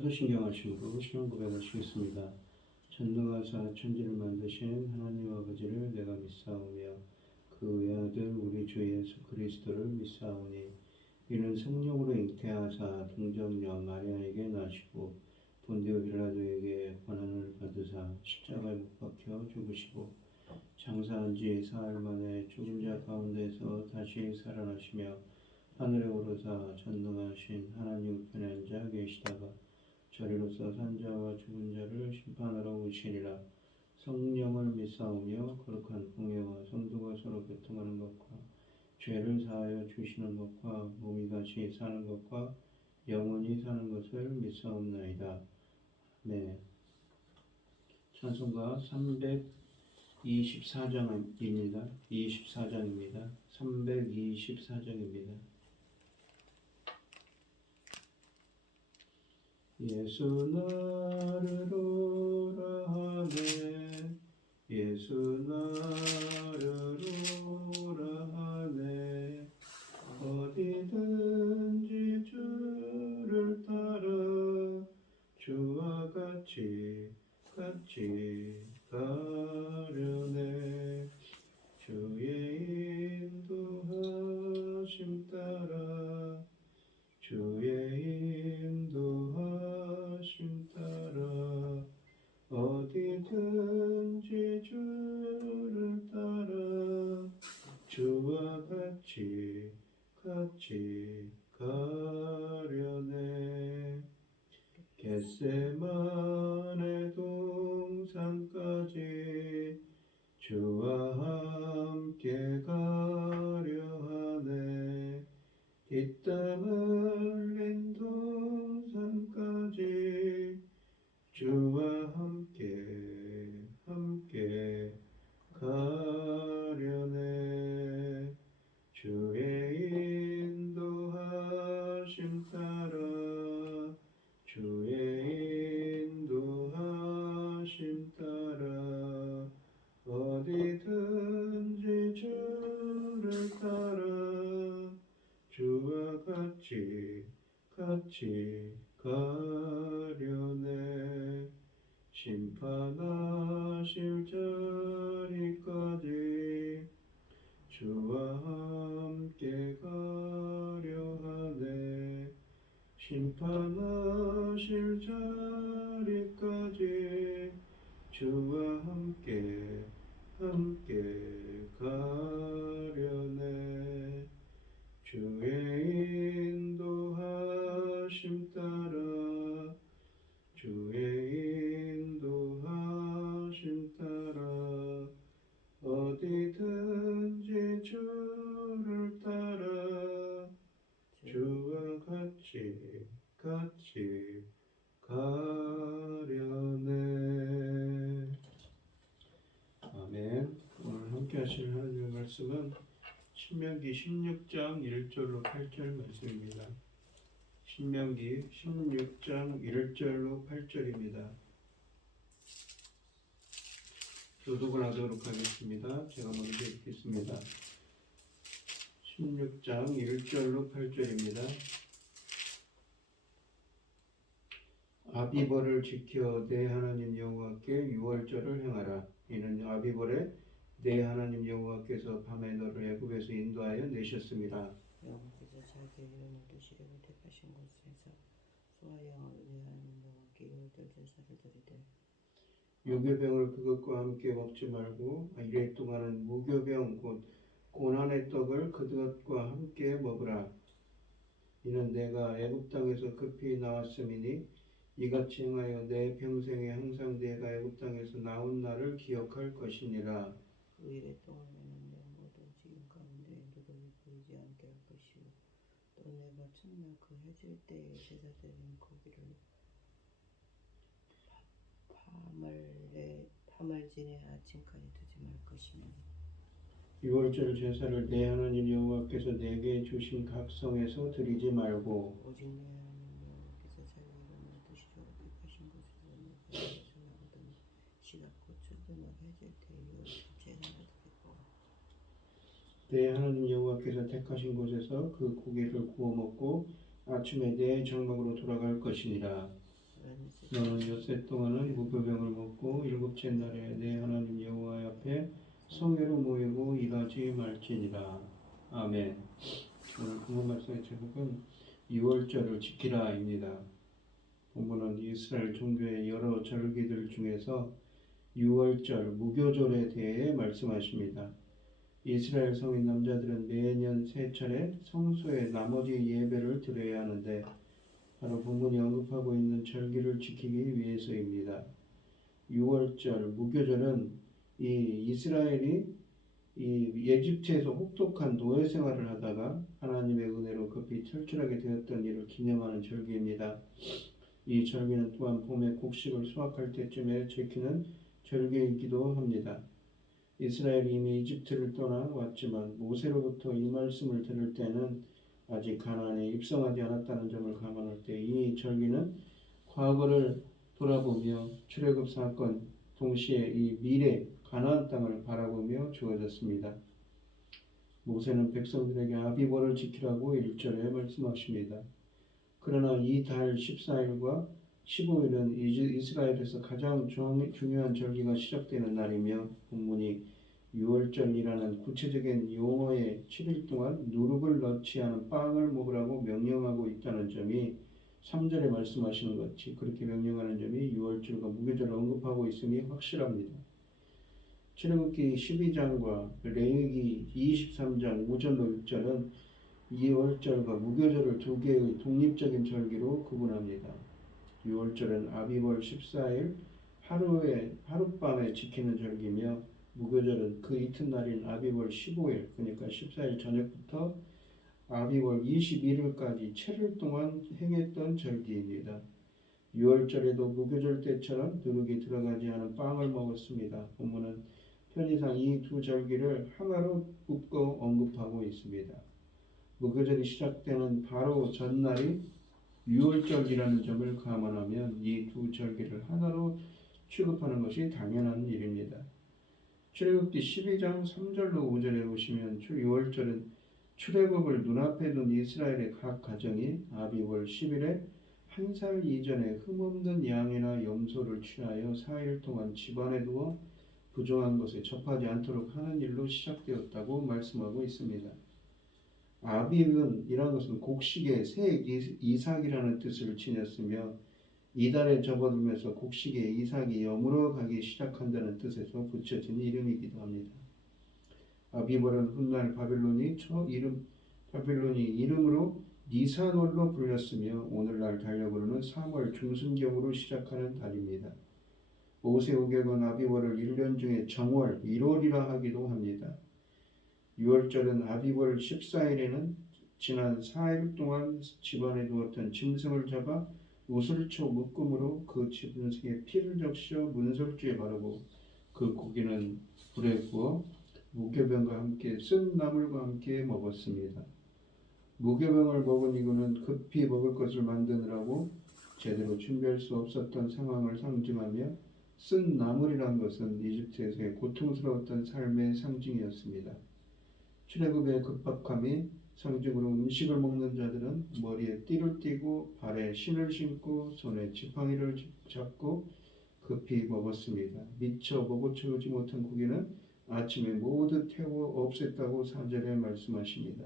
사도신경하심으로 신앙 고백하시겠습니다. 전능하사 천지를 만드신 하나님 아버지를 내가 믿사오며 그 외아들 우리 주 예수 그리스도를 믿사오니 이는 성령으로 잉태하사 동정녀 마리아에게 나시고 본디오 빌라도에게 고난을 받으사 십자가에 못 박혀 죽으시고 장사한 지 사흘 만에 죽은 자 가운데서 다시 살아나시며 하늘에 오르사 전능하신 하나님 우편에 앉아 계시다가 저리로서 산자와 죽은 자를 심판하러 오시리라. 성령을 믿사오며 거룩한 공예와 성도가 서로 교통하는 것과 죄를 사하여 주시는 것과 몸이 다시 사는 것과 영원히 사는 것을 믿사옵나이다. 네. 찬송가 324장입니다. 24장입니다. 324장입니다. 예수 나를 오라 하네 예수 나를 오라 하네 어디든지 주를 따라 주와 같이 가려네 주의 인도하심 따라 주의 인도하심 따라 어디든지 주를 따라 주와 같이 가려네 겟세마네 동산까지 주와 함께 가려 하네 뒷담 흘린 동산까지 주와 함께 가려네 주의 인도하심 따라 주의 인도하심 따라 어디든지 주를 따라 주와 같이 가려네 심판하실 자리까지 주와 함께 가려 하네 심판하실 자리까지 주와 함께 가려네 주의 인도하심 따라 주의 인도하심 따라 어디든지 주를 따라 주와 같이 가려네. 아멘. 오늘 함께 하실 하나님의 말씀은 신명기 16장 1절로 8절 말씀입니다. 신명기 16장 1절로 8절입니다. 교독을 하도록 하겠습니다. 제가 먼저 읽겠습니다. 16장 1절로 8절입니다. 아비벌을 지켜 내 하나님 여호와께 유월절을 행하라. 이는 아비벌에 내 하나님 여호와께서 밤에 너를 애굽에서 인도하여 내셨습니다. 여호와께서 자기의 이름을 두시려고 택하신 곳에서 소와 양으로 내 하나님 여호와께 유월절 제사를 드리되 유교병을 그것과 함께 먹지 말고 이래 동안은 무교병 곧 고난의 떡을 그것과 함께 먹으라. 이는 내가 애굽 땅에서 급히 나왔음이니 이같이 행하여 내 평생에 항상 내가 애굽 땅에서 나온 날을 기억할 것이니라. 그 일의 동안에는 내 모든 지금 가운데 누룩이 보이지 않게 할 것이요 또 내가 첫날 그 해질 때에 제사 드린 고기를 밤을 지내 아침까지 두지 말 것이며 유월절 제사를 내 하나님 여호와께서 내게 주신 각 성에서 드리지 말고 오직 내 하나님 여호와께서 자기 이름을 두시려고 택하신 곳에서 내가 에서 나오던 시각 곧 출근을 해질 때에 제사를 드리고 내 하나님 여호와께서 택하신 곳에서 그 고기를 구워 먹고 아침에 내 장막으로 돌아갈 것이니라. 너는 엿새 동안은 무교병을 먹고 일곱째 날에 내 하나님 여호와 앞에 성회로 모이고 일하지 말지니라. 아멘. 오늘 본문 말씀의 제목은 유월절을 지키라입니다. 본문은 이스라엘 종교의 여러 절기들 중에서 유월절, 무교절에 대해 말씀하십니다. 이스라엘 성인 남자들은 매년 세 차례 성소에 나머지 예배를 드려야 하는데 바로 본문이 언급하고 있는 절기를 지키기 위해서입니다. 유월절, 무교절은 이스라엘이 에집트에서 혹독한 노예 생활을 하다가 하나님의 은혜로 급히 탈출하게 되었던 일을 기념하는 절기입니다. 이 절기는 또한 봄에 곡식을 수확할 때쯤에 지키는 절기이기도 합니다. 이스라엘이 이미 이집트를 떠나 왔지만 모세로부터 이 말씀을 들을 때는 아직 가나안에 입성하지 않았다는 점을 감안할 때 이 절기는 과거를 돌아보며 출애굽 사건 동시에 이 미래 가나안 땅을 바라보며 주어졌습니다. 모세는 백성들에게 아비벌을 지키라고 1절에 말씀하십니다. 그러나 이 달 14일과 15일은 이스라엘에서 가장 중요한 절기가 시작되는 날이며 본문이 유월절이라는 구체적인 용어에 7일 동안 누룩을 넣지 않은 빵을 먹으라고 명령하고 있다는 점이 3절에 말씀하시는 것이 그렇게 명령하는 점이 유월절과 무교절을 언급하고 있음이 확실합니다. 출애굽기 12장과 레위기 23장 5절로 6절은 유월절과 무교절을 두 개의 독립적인 절기로 구분합니다. 유월절은 아비벌 14일 하룻밤에 지키는 절기며 무교절은 그 이튿날인 아비벌 15일 그러니까 14일 저녁부터 아비벌 21일까지 7일 동안 행했던 절기입니다. 유월절에도 무교절 때처럼 누룩이 들어가지 않은 빵을 먹었습니다. 본문은 편의상 이 두 절기를 하나로 묶어 언급하고 있습니다. 무교절이 시작되는 바로 전날이 유월절이라는 점을 감안하면 이 두 절기를 하나로 취급하는 것이 당연한 일입니다. 출애굽기 12장 3절로 5절에 보시면 유월절은 출애굽을 눈앞에 둔 이스라엘의 각 가정이 아비월 10일에 한 살 이전에 흠없는 양이나 염소를 취하여 4일 동안 집안에 두어 부정한 것에 접하지 않도록 하는 일로 시작되었다고 말씀하고 있습니다. 아비은 이란 것은 곡식의 새 이삭이라는 뜻을 지녔으며 이달에 접어들면서 곡식의 이삭이 여물어 가기 시작한다는 뜻에서 붙여진 이름이기도 합니다. 아비벌은 훗날 바빌론이 이름으로 니산월로 불렸으며 오늘날 달력으로는 3월 중순경으로 시작하는 달입니다. 모세오경은 아비월을 1년 중에 정월 1월이라 하기도 합니다. 유월절은 아비월 14일에는 지난 4일 동안 집안에 두었던 짐승을 잡아 우슬초 묶음으로 그 짐승의 피를 적셔 문설주에 바르고 그 고기는 불에 구워 무교병과 함께 쓴 나물과 함께 먹었습니다. 무교병을 먹은 이유는 급히 먹을 것을 만드느라고 제대로 준비할 수 없었던 상황을 상징하며 쓴 나물이란 것은 이집트에서의 고통스러웠던 삶의 상징이었습니다. 출애굽의 급박함이 상징으로 음식을 먹는 자들은 머리에 띠를 띠고 발에 신을 신고 손에 지팡이를 잡고 급히 먹었습니다. 미처 먹어 채우지 못한 고기는 아침에 모두 태워 없앴다고 4절에 말씀하십니다.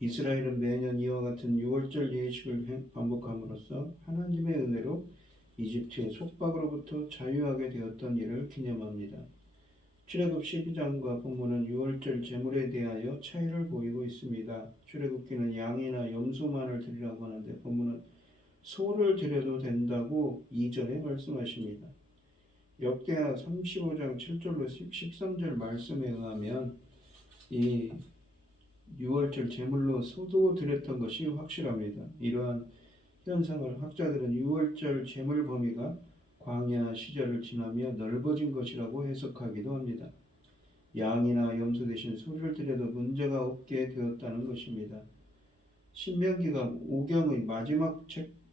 이스라엘은 매년 이와 같은 유월절 예식을 반복함으로써 하나님의 은혜로 이집트의 속박으로부터 자유하게 되었던 일을 기념합니다. 출애굽 12장과 본문은 유월절 제물에 대하여 차이를 보이고 있습니다. 출애굽기는 양이나 염소만을 드리라고 하는데 본문은 소를 드려도 된다고 2절에 말씀하십니다. 역대하 35장 7절로 13절 말씀에 의하면 이 유월절 제물로 소도 드렸던 것이 확실합니다. 이러한 현상을 학자들은 유월절 제물 범위가 광야 시절을 지나며 넓어진 것이라고 해석하기도 합니다. 양이나 염소 대신 소를 드려도 문제가 없게 되었다는 것입니다. 신명기가 오경의 마지막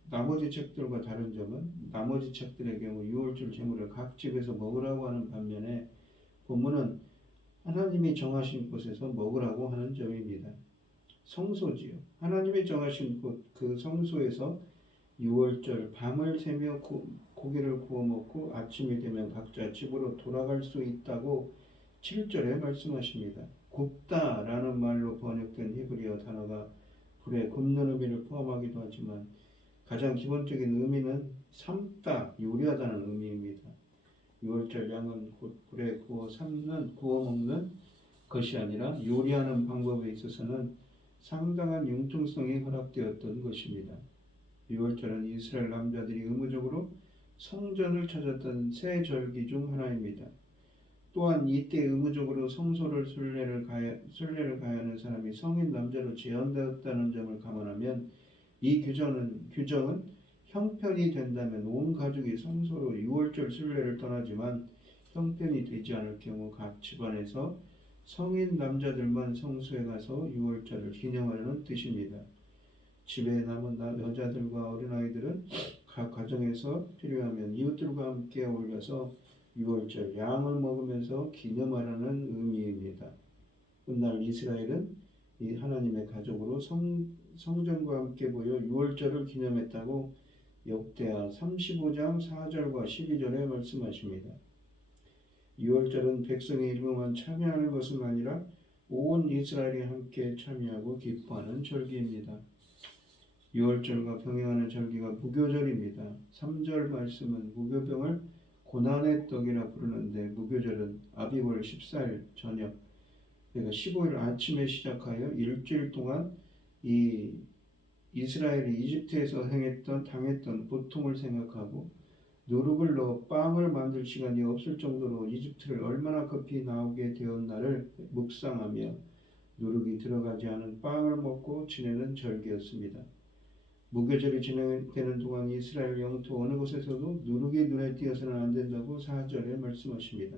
나머지 책들과 다른 점은 나머지 책들의 경우 유월절 제물을 각 집에서 먹으라고 하는 반면에 본문은 하나님이 정하신 곳에서 먹으라고 하는 점입니다. 성소지요. 하나님이 정하신 곳 그 성소에서 6월절 밤을 새며 고기를 구워 먹고 아침이 되면 각자 집으로 돌아갈 수 있다고 7절에 말씀하십니다. 굽다라는 말로 번역된 히브리어 단어가 불에 굽는 의미를 포함하기도 하지만 가장 기본적인 의미는 삶다, 요리하다는 의미입니다. 6월절 양은 곧 불에 구워 먹는 것이 아니라 요리하는 방법에 있어서는 상당한 융통성이 허락되었던 것입니다. 6월절은 이스라엘 남자들이 의무적으로 성전을 찾았던 새 절기 중 하나입니다. 또한 이때 의무적으로 성소를 순례를 가야 하는 사람이 성인 남자로 제한되었다는 점을 감안하면 이 규정은 형편이 된다면 온 가족이 성소로 6월절 순례를 떠나지만 형편이 되지 않을 경우 각 집안에서 성인 남자들만 성소에 가서 6월절을 기념하려는 뜻입니다. 집에 남은 여자들과 어린아이들은 각 가정에서 필요하면 이웃들과 함께 어울려서 6월절 양을 먹으면서 기념하라는 의미입니다. 훗날 이스라엘은 이 하나님의 가족으로 성전과 함께 모여 6월절을 기념했다고 역대하 35장 4절과 12절에 말씀하십니다. 6월절은 백성이 일부만 참여하는 것은 아니라 온 이스라엘이 함께 참여하고 기뻐하는 절기입니다. 6월절과 병행하는 절기가 무교절입니다. 3절 말씀은 무교병을 고난의 떡이라 부르는데 무교절은 아비월 14일 저녁 그러니까 15일 아침에 시작하여 일주일 동안 이 이스라엘이 이집트에서 당했던 고통을 생각하고 누룩을 넣어 빵을 만들 시간이 없을 정도로 이집트를 얼마나 급히 나오게 되었나를 묵상하며 누룩이 들어가지 않은 빵을 먹고 지내는 절기였습니다. 무교절이 진행되는 동안 이스라엘 영토 어느 곳에서도 누룩이 눈에 띄어서는 안 된다고 4절에 말씀하십니다.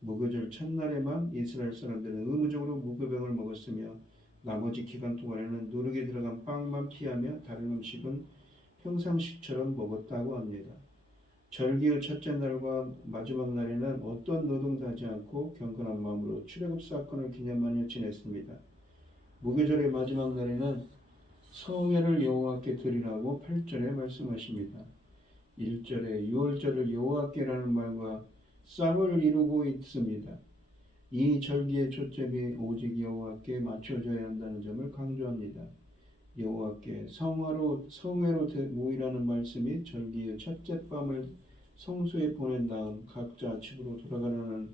무교절 첫날에만 이스라엘 사람들은 의무적으로 무교병을 먹었으며 나머지 기간 동안에는 누룩이 들어간 빵만 피하며 다른 음식은 평상식처럼 먹었다고 합니다. 절기의 첫째 날과 마지막 날에는 어떤 노동도 하지 않고 경건한 마음으로 출애굽 사건을 기념하며 지냈습니다. 무교절의 마지막 날에는 성회를 여호와께 드리라고 8절에 말씀하십니다. 1절에 6월절을 여호와께라는 말과 쌍을 이루고 있습니다. 이 절기의 초점이 오직 여호와께 맞춰져야 한다는 점을 강조합니다. 여호와께 성회로 모이라는 말씀이 절기의 첫째 밤을 성소에 보낸 다음 각자 집으로 돌아가라는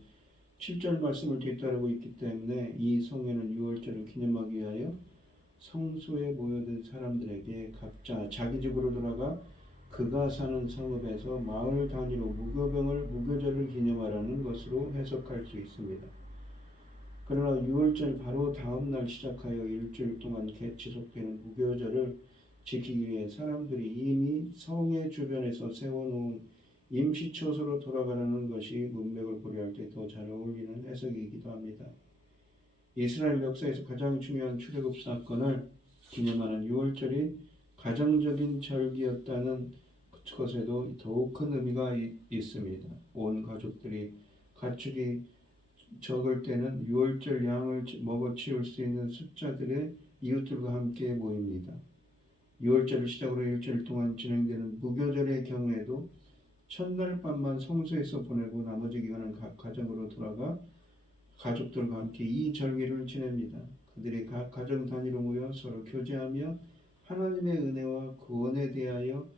7절 말씀을 뒤따르고 있기 때문에 이 성회는 6월절을 기념하기 위하여 성소에 모여든 사람들에게 각자 자기 집으로 돌아가 그가 사는 성읍에서 마을 단위로 무교절을 기념하라는 것으로 해석할 수 있습니다. 그러나 6월절 바로 다음 날 시작하여 일주일 동안 지속되는 무교절을 지키기 위해 사람들이 이미 성의 주변에서 세워놓은 임시처소로 돌아가라는 것이 문맥을 고려할 때 더 잘 어울리는 해석이기도 합니다. 이스라엘 역사에서 가장 중요한 출애굽 사건을 기념하는 6월절이 가정적인 절기였다는 것에도 더욱 큰 의미가 있습니다. 온 가족들이 가축이 적을 때는 6월절 양을 먹어 치울 수 있는 숫자들의 이웃들과 함께 모입니다. 6월절을 시작으로 일주일 동안 진행되는 무교절의 경우에도 첫날 밤만 성소에서 보내고 나머지 기간은 각 가정으로 돌아가 가족들과 함께 이 절기를 지냅니다. 그들이 각 가정 단위로 모여 서로 교제하며 하나님의 은혜와 구원에 대하여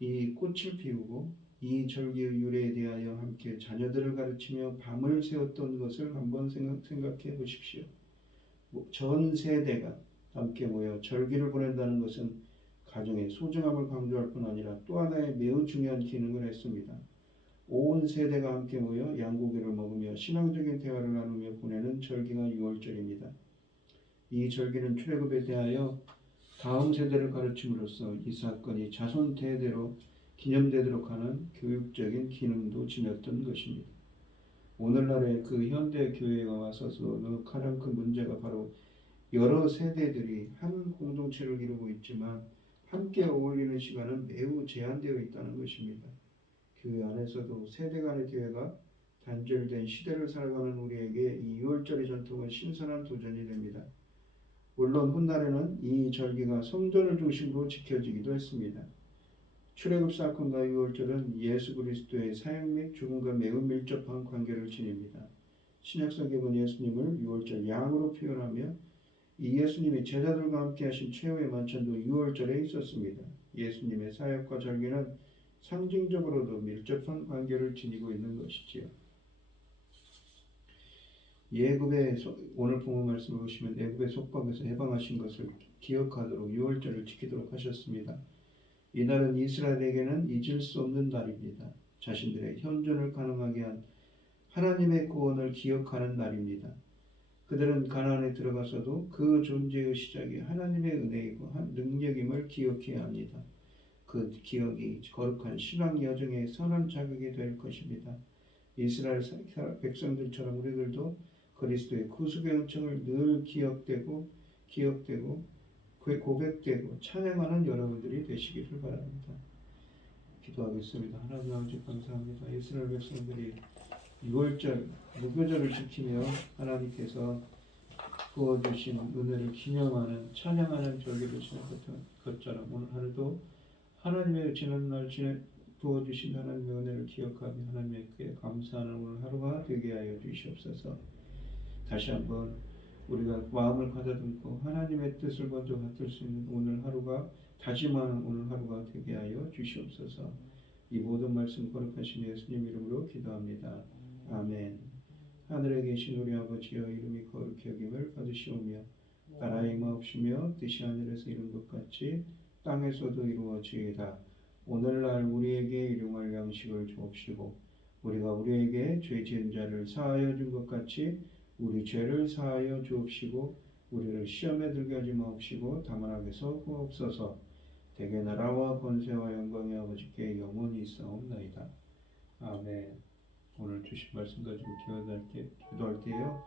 이 꽃을 피우고 이 절기의 유래에 대하여 함께 자녀들을 가르치며 밤을 새웠던 것을 한번 생각해 보십시오. 전 세대가 함께 모여 절기를 보낸다는 것은 가정의 소중함을 강조할 뿐 아니라 또 하나의 매우 중요한 기능을 했습니다. 온 세대가 함께 모여 양고기를 먹으며 신앙적인 대화를 나누며 보내는 절기가 6월절입니다. 이 절기는 출애굽에 대하여 다음 세대를 가르침으로써 이 사건이 자손 대대로 기념되도록 하는 교육적인 기능도 지녔던 것입니다. 오늘날의 그 현대 교회가 와서는 가장 큰 문제가 바로 여러 세대들이 한 공동체를 이루고 있지만 함께 어울리는 시간은 매우 제한되어 있다는 것입니다. 교회 안에서도 세대 간의 교회가 단절된 시대를 살아가는 우리에게 이 6월절의 전통은 신선한 도전이 됩니다. 물론 훗날에는 이 절기가 성전을 중심으로 지켜지기도 했습니다. 출애굽 사건과 유월절은 예수 그리스도의 사역 및 죽음과 매우 밀접한 관계를 지닙니다. 신약 성경은 예수님을 유월절 양으로 표현하며 이 예수님이 제자들과 함께 하신 최후의 만찬도 유월절에 있었습니다. 예수님의 사역과 절기는 상징적으로도 밀접한 관계를 지니고 있는 것이지요. 오늘 본문 말씀을 보시면 애굽의 속박에서 해방하신 것을 기억하도록 유월절을 지키도록 하셨습니다. 이날은 이스라엘에게는 잊을 수 없는 날입니다. 자신들의 현존을 가능하게 한 하나님의 구원을 기억하는 날입니다. 그들은 가나안에 들어가서도 그 존재의 시작이 하나님의 은혜이고 능력임을 기억해야 합니다. 그 기억이 거룩한 신앙 여정의 선한 자극이 될 것입니다. 이스라엘 백성들처럼 우리들도 그리스도의 구속의 은총을 늘 기억되고 고백되고 찬양하는 여러분들이 되시기를 바랍니다. 기도하겠습니다. 하나님 아버지 감사합니다. 이스라엘 백성들이 6월절 무교절을 지키며 하나님께서 부어주신 은혜를 기념하는 찬양하는 절기를 지냈던 것처럼 오늘 하루도 하나님의 지난날 부어주신 하나님의 은혜를 기억하며 하나님께 감사하는 오늘 하루가 되게 하여 주시옵소서. 다시 한번 우리가 마음을 가다듬고 하나님의 뜻을 먼저 받들 수 있는 오늘 하루가 다짐하는 오늘 하루가 되게 하여 주시옵소서. 이 모든 말씀 거룩하신 예수님 이름으로 기도합니다. 아멘. 하늘에 계신 우리 아버지여 이름이 거룩히 여김을 받으시오며 나라의 마옵시며 뜻이 하늘에서 이룬 것 같이 땅에서도 이루어지이다. 오늘날 우리에게 일용할 양식을 주옵시고 우리가 우리에게 죄 지은 자를 사하여 준 것 같이 우리 죄를 사하여 주옵시고 우리를 시험에 들게 하지 마옵시고 다만 악에서 구하옵소서. 대개 나라와 권세와 영광이 아버지께 영원히 있사옵나이다. 아멘. 오늘 주신 말씀 가지고 기도할 때요.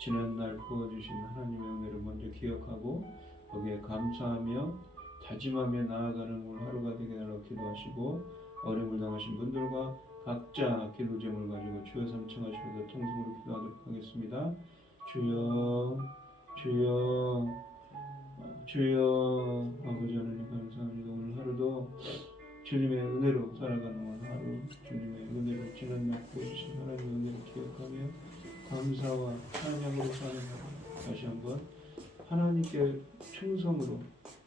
지난날 부어주신 하나님의 은혜를 먼저 기억하고 거기에 감사하며 다짐하며 나아가는 오늘 하루가 되게 하라고 기도하시고 어려움을 당하신 분들과 각자 기도 제목을 가지고 주여 삼청하시고 통성으로 기도하도록 하겠습니다. 주여 주여 주여 아버지 하나님 감사합니다. 오늘 하루도 주님의 은혜로 살아가는 오늘 하루 주님의 은혜를 지난날 보여주신 하나님의 은혜를 기억하며 감사와 찬양으로 사는 하루 다시 한번 하나님께 충성으로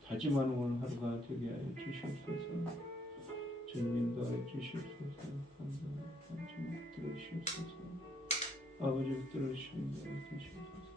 다짐하는 오늘 하루가 되게 하여 주시옵소서. 주님 인도하여 주시옵소서. 감사합니다. 주님 들어주시옵소서. 아버지 들어주시고 인도하여 주시옵소서.